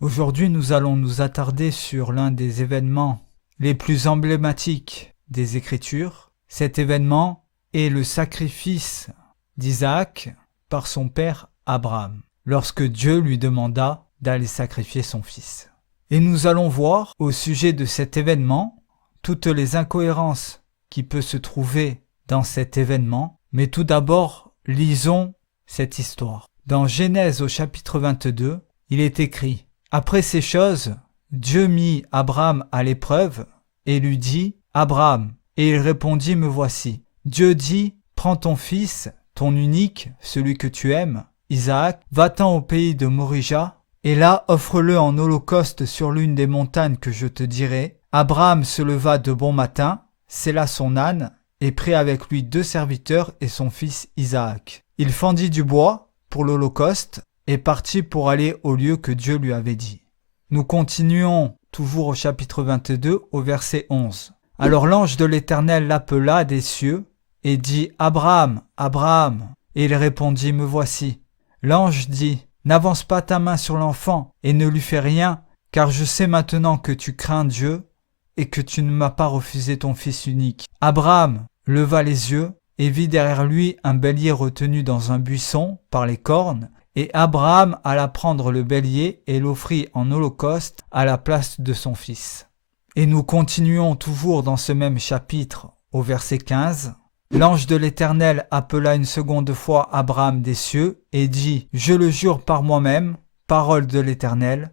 Aujourd'hui, nous allons nous attarder sur l'un des événements les plus emblématiques des Écritures. Cet événement est le sacrifice d'Isaac par son père Abraham, lorsque Dieu lui demanda d'aller sacrifier son fils. Et nous allons voir au sujet de cet événement toutes les incohérences qui peuvent se trouver dans cet événement. Mais tout d'abord, lisons cette histoire. Dans Genèse au chapitre 22, il est écrit « Après ces choses, Dieu mit Abraham à l'épreuve et lui dit « Abraham ». Et il répondit « Me voici ». Dieu dit « Prends ton fils, ton unique, celui que tu aimes, Isaac, va-t'en au pays de Morija, et là offre-le en holocauste sur l'une des montagnes que je te dirai. » Abraham se leva de bon matin, sella son âne, et prit avec lui 2 serviteurs et son fils Isaac. Il fendit du bois pour l'holocauste et partit pour aller au lieu que Dieu lui avait dit. Nous continuons toujours au chapitre 22 au verset 11. Alors l'ange de l'Éternel l'appela des cieux et dit « Abraham, Abraham !» Et il répondit « Me voici ». L'ange dit « N'avance pas ta main sur l'enfant et ne lui fais rien, car je sais maintenant que tu crains Dieu et que tu ne m'as pas refusé ton fils unique. » Abraham leva les yeux et vit derrière lui un bélier retenu dans un buisson par les cornes, et Abraham alla prendre le bélier et l'offrit en holocauste à la place de son fils. Et nous continuons toujours dans ce même chapitre au verset 15. L'ange de l'Éternel appela une seconde fois Abraham des cieux et dit « Je le jure par moi-même, parole de l'Éternel,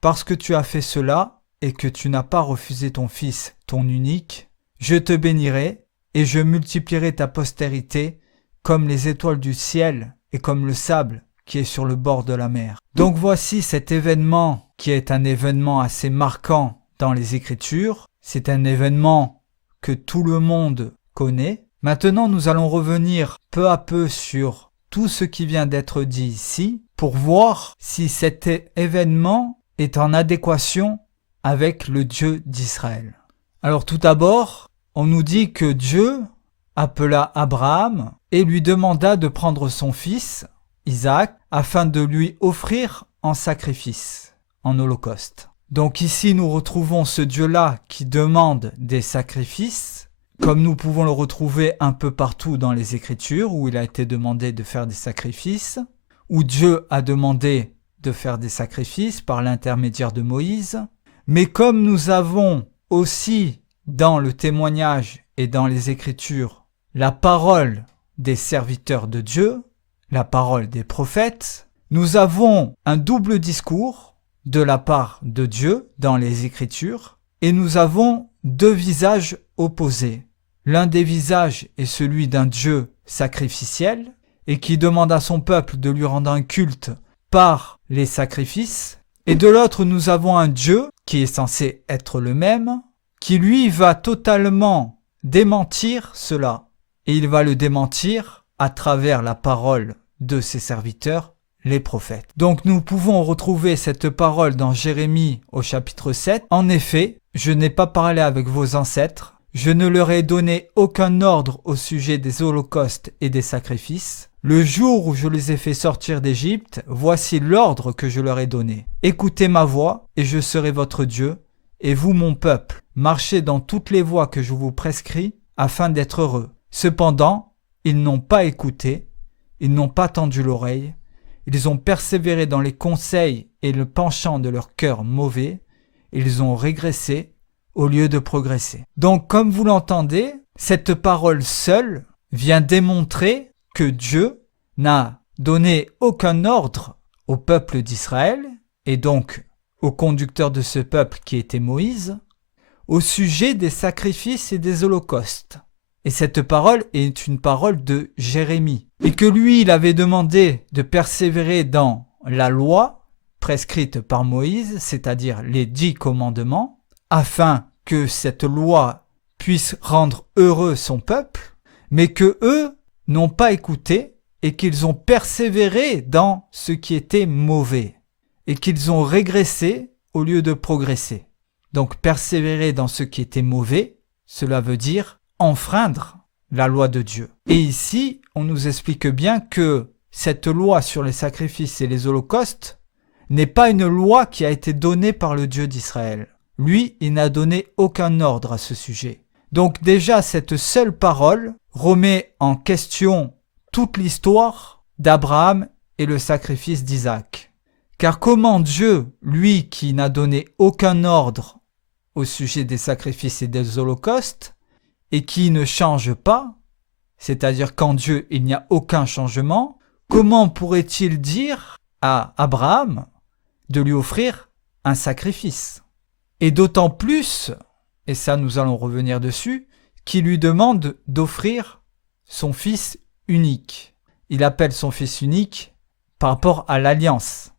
parce que tu as fait cela et que tu n'as pas refusé ton fils, ton unique, je te bénirai et je multiplierai ta postérité comme les étoiles du ciel et comme le sable qui est sur le bord de la mer. » Donc voici cet événement qui est un événement assez marquant dans les Écritures. C'est un événement que tout le monde connaît. Maintenant, nous allons revenir peu à peu sur tout ce qui vient d'être dit ici pour voir si cet événement est en adéquation avec le Dieu d'Israël. Alors tout d'abord, on nous dit que Dieu appela Abraham et lui demanda de prendre son fils, Isaac, afin de lui offrir en sacrifice, en holocauste. Donc ici, nous retrouvons ce Dieu-là qui demande des sacrifices, comme nous pouvons le retrouver un peu partout dans les Écritures, où il a été demandé de faire des sacrifices, où Dieu a demandé de faire des sacrifices par l'intermédiaire de Moïse. Mais comme nous avons aussi dans le témoignage et dans les Écritures la parole des serviteurs de Dieu, la parole des prophètes, nous avons un double discours de la part de Dieu dans les Écritures et nous avons 2 visages opposés. L'un des visages est celui d'un Dieu sacrificiel et qui demande à son peuple de lui rendre un culte par les sacrifices. Et de l'autre, nous avons un Dieu qui est censé être le même, qui lui va totalement démentir cela. Et il va le démentir à travers la parole de ses serviteurs, les prophètes. Donc nous pouvons retrouver cette parole dans Jérémie au chapitre 7. En effet, je n'ai pas parlé avec vos ancêtres, je ne leur ai donné aucun ordre au sujet des holocaustes et des sacrifices. Le jour où je les ai fait sortir d'Égypte, voici l'ordre que je leur ai donné. Écoutez ma voix et je serai votre Dieu, et vous mon peuple, marchez dans toutes les voies que je vous prescris afin d'être heureux. Cependant, ils n'ont pas écouté, ils n'ont pas tendu l'oreille, ils ont persévéré dans les conseils et le penchant de leur cœur mauvais, ils ont régressé au lieu de progresser. Donc, comme vous l'entendez, cette parole seule vient démontrer que Dieu n'a donné aucun ordre au peuple d'Israël, et donc au conducteur de ce peuple qui était Moïse, au sujet des sacrifices et des holocaustes. Et cette parole est une parole de Jérémie. Et que lui, il avait demandé de persévérer dans la loi prescrite par Moïse, c'est-à-dire les 10 commandements, afin que cette loi puisse rendre heureux son peuple, mais que eux n'ont pas écouté et qu'ils ont persévéré dans ce qui était mauvais et qu'ils ont régressé au lieu de progresser. Donc persévérer dans ce qui était mauvais, cela veut dire enfreindre la loi de Dieu. Et ici, on nous explique bien que cette loi sur les sacrifices et les holocaustes n'est pas une loi qui a été donnée par le Dieu d'Israël. Lui, il n'a donné aucun ordre à ce sujet. Donc déjà, cette seule parole remet en question toute l'histoire d'Abraham et le sacrifice d'Isaac. Car comment Dieu, lui qui n'a donné aucun ordre au sujet des sacrifices et des holocaustes, et qui ne change pas, c'est-à-dire qu'en Dieu il n'y a aucun changement, comment pourrait-il dire à Abraham de lui offrir un sacrifice? Et d'autant plus, et ça nous allons revenir dessus, qu'il lui demande d'offrir son fils unique. Il appelle son fils unique par rapport à l'alliance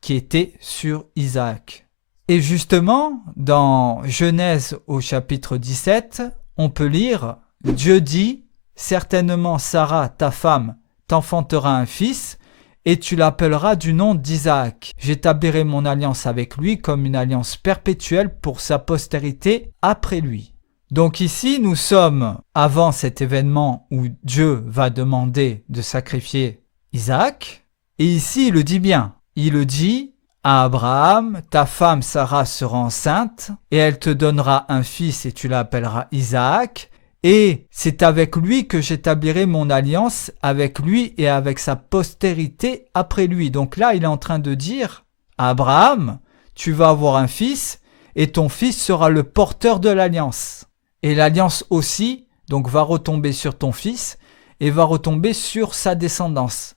qui était sur Isaac. Et justement, dans Genèse au chapitre 17, on peut lire « Dieu dit, certainement Sarah, ta femme, t'enfantera un fils, et tu l'appelleras du nom d'Isaac. J'établirai mon alliance avec lui comme une alliance perpétuelle pour sa postérité après lui. » Donc ici, nous sommes avant cet événement où Dieu va demander de sacrifier Isaac. Et ici, il le dit bien. Il le dit à Abraham, ta femme Sarah sera enceinte et elle te donnera un fils et tu l'appelleras Isaac. Et c'est avec lui que j'établirai mon alliance, avec lui et avec sa postérité après lui. Donc là, il est en train de dire à Abraham, tu vas avoir un fils et ton fils sera le porteur de l'alliance. Et l'alliance aussi, donc, va retomber sur ton fils et va retomber sur sa descendance.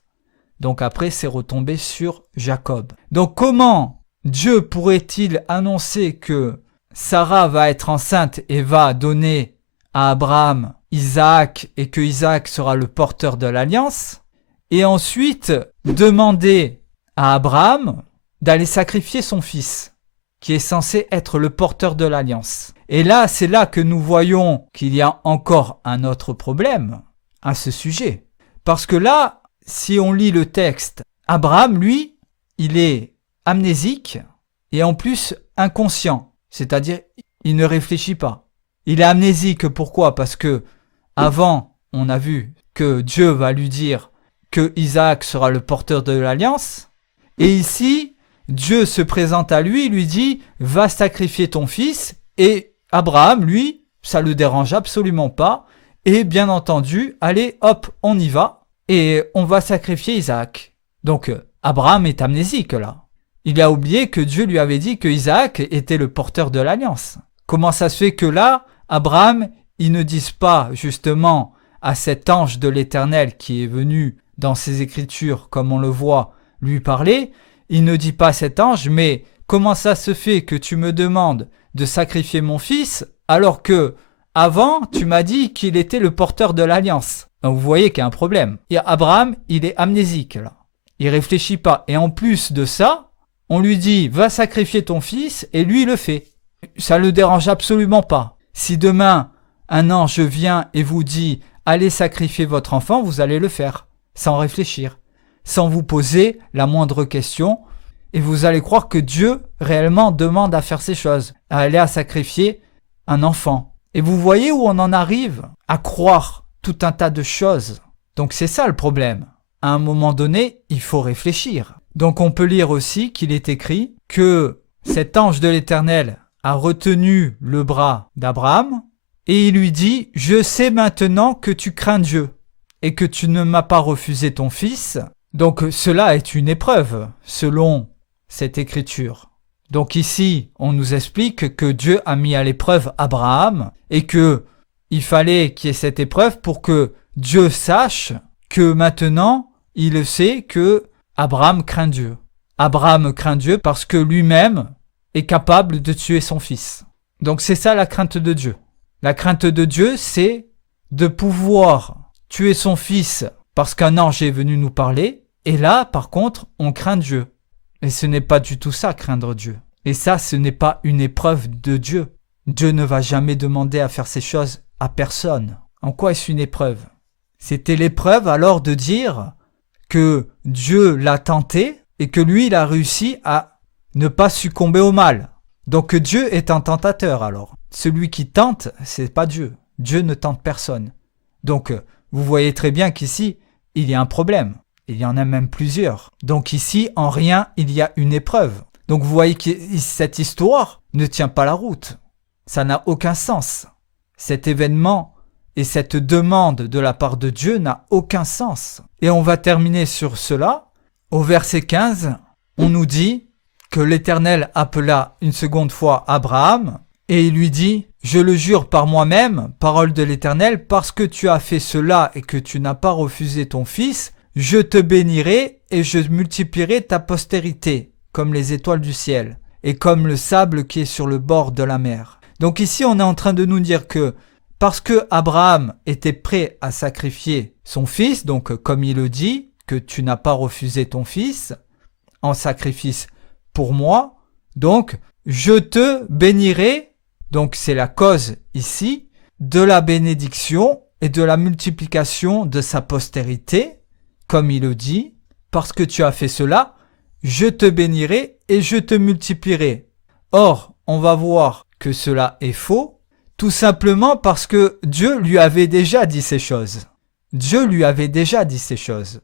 Donc après, c'est retombé sur Jacob. Donc comment Dieu pourrait-il annoncer que Sarah va être enceinte et va donner à Abraham Isaac et que Isaac sera le porteur de l'alliance, et ensuite demander à Abraham d'aller sacrifier son fils, qui est censé être le porteur de l'alliance. Et là, c'est là que nous voyons qu'il y a encore un autre problème à ce sujet. Parce que là, si on lit le texte, Abraham, lui, il est amnésique et en plus inconscient, c'est-à-dire il ne réfléchit pas. Il est amnésique, pourquoi? Parce que avant, on a vu que Dieu va lui dire que Isaac sera le porteur de l'alliance. Et ici, Dieu se présente à lui, lui dit « Va sacrifier ton fils » et Abraham, lui, ça ne le dérange absolument pas. Et bien entendu, allez, hop, on y va et on va sacrifier Isaac. Donc, Abraham est amnésique là. Il a oublié que Dieu lui avait dit que Isaac était le porteur de l'alliance. Comment ça se fait que là, Abraham, il ne dise pas justement à cet ange de l'Éternel qui est venu dans ses Écritures, comme on le voit, lui parler, il ne dit pas à cet ange, mais comment ça se fait que tu me demandes de sacrifier mon fils alors que avant tu m'as dit qu'il était le porteur de l'alliance. Donc vous voyez qu'il y a un problème. Et Abraham, il est amnésique là. Il réfléchit pas. Et en plus de ça, on lui dit va sacrifier ton fils et lui il le fait. Ça ne le dérange absolument pas. Si demain un ange vient et vous dit allez sacrifier votre enfant, vous allez le faire sans réfléchir, sans vous poser la moindre question. Et vous allez croire que Dieu réellement demande à faire ces choses, à aller à sacrifier un enfant. Et vous voyez où on en arrive à croire tout un tas de choses. Donc c'est ça le problème. À un moment donné, il faut réfléchir. Donc on peut lire aussi qu'il est écrit que cet ange de l'Éternel a retenu le bras d'Abraham et il lui dit « Je sais maintenant que tu crains Dieu et que tu ne m'as pas refusé ton fils. » Donc cela est une épreuve selon cette écriture. Donc ici, on nous explique que Dieu a mis à l'épreuve Abraham et que il fallait qu'il y ait cette épreuve pour que Dieu sache que maintenant, il sait que Abraham craint Dieu. Abraham craint Dieu parce que lui-même est capable de tuer son fils. Donc c'est ça la crainte de Dieu. La crainte de Dieu, c'est de pouvoir tuer son fils parce qu'un ange est venu nous parler. Et là, par contre, on craint Dieu. Et ce n'est pas du tout ça, craindre Dieu. Et ça, ce n'est pas une épreuve de Dieu. Dieu ne va jamais demander à faire ces choses à personne. En quoi est-ce une épreuve? C'était l'épreuve alors de dire que Dieu l'a tenté et que lui, il a réussi à ne pas succomber au mal. Donc Dieu est un tentateur alors. Celui qui tente, c'est pas Dieu. Dieu ne tente personne. Donc, vous voyez très bien qu'ici, il y a un problème. Il y en a même plusieurs. Donc ici, en rien, il y a une épreuve. Donc vous voyez que cette histoire ne tient pas la route. Ça n'a aucun sens. Cet événement et cette demande de la part de Dieu n'a aucun sens. Et on va terminer sur cela. Au verset 15, on nous dit que l'Éternel appela une seconde fois Abraham et il lui dit « Je le jure par moi-même, parole de l'Éternel, parce que tu as fait cela et que tu n'as pas refusé ton fils, je te bénirai et je multiplierai ta postérité, comme les étoiles du ciel, et comme le sable qui est sur le bord de la mer. » Donc ici, on est en train de nous dire que parce que Abraham était prêt à sacrifier son fils, donc comme il le dit, que tu n'as pas refusé ton fils en sacrifice pour moi, donc je te bénirai, donc c'est la cause ici, de la bénédiction et de la multiplication de sa postérité, comme il le dit, parce que tu as fait cela, je te bénirai et je te multiplierai. Or, on va voir que cela est faux, tout simplement parce que Dieu lui avait déjà dit ces choses. Dieu lui avait déjà dit ces choses.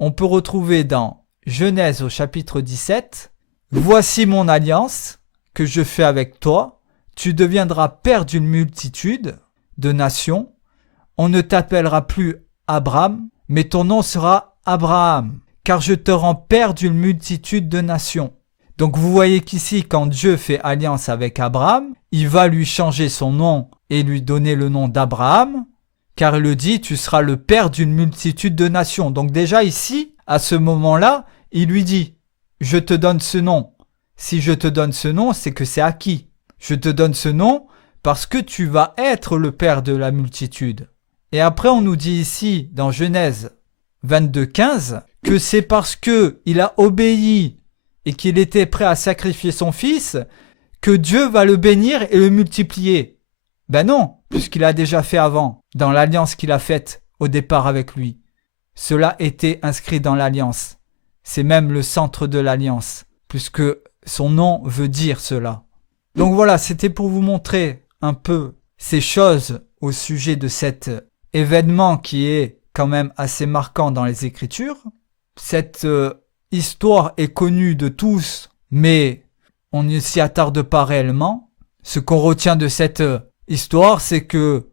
On peut retrouver dans Genèse au chapitre 17, « Voici mon alliance que je fais avec toi, tu deviendras père d'une multitude de nations, on ne t'appellera plus Abram, mais ton nom sera Abraham, car je te rends père d'une multitude de nations. » Donc vous voyez qu'ici, quand Dieu fait alliance avec Abraham, il va lui changer son nom et lui donner le nom d'Abraham, car il le dit, tu seras le père d'une multitude de nations. Donc déjà ici, à ce moment-là, il lui dit, je te donne ce nom. Si je te donne ce nom, c'est que c'est acquis. Je te donne ce nom parce que tu vas être le père de la multitude. Et après, on nous dit ici, dans Genèse 22, 15, que c'est parce qu'il a obéi et qu'il était prêt à sacrifier son fils que Dieu va le bénir et le multiplier. Ben non, puisqu'il a déjà fait avant, dans l'alliance qu'il a faite au départ avec lui. Cela était inscrit dans l'alliance. C'est même le centre de l'alliance, puisque son nom veut dire cela. Donc voilà, c'était pour vous montrer un peu ces choses au sujet de cet événement qui est quand même assez marquant dans les Écritures. Cette histoire est connue de tous, mais on ne s'y attarde pas réellement. Ce qu'on retient de cette histoire, c'est que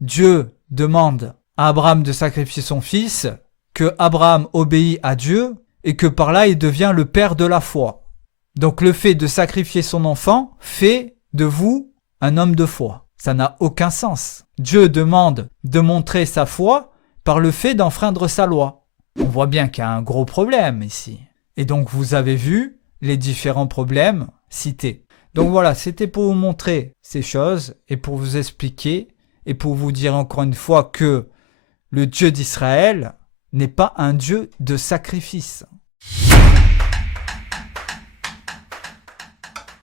Dieu demande à Abraham de sacrifier son fils, que Abraham obéit à Dieu et que par là il devient le père de la foi. Donc le fait de sacrifier son enfant fait de vous un homme de foi. Ça n'a aucun sens. Dieu demande de montrer sa foi par le fait d'enfreindre sa loi. On voit bien qu'il y a un gros problème ici. Et donc vous avez vu les différents problèmes cités. Donc voilà, c'était pour vous montrer ces choses et pour vous expliquer et pour vous dire encore une fois que le Dieu d'Israël n'est pas un Dieu de sacrifice.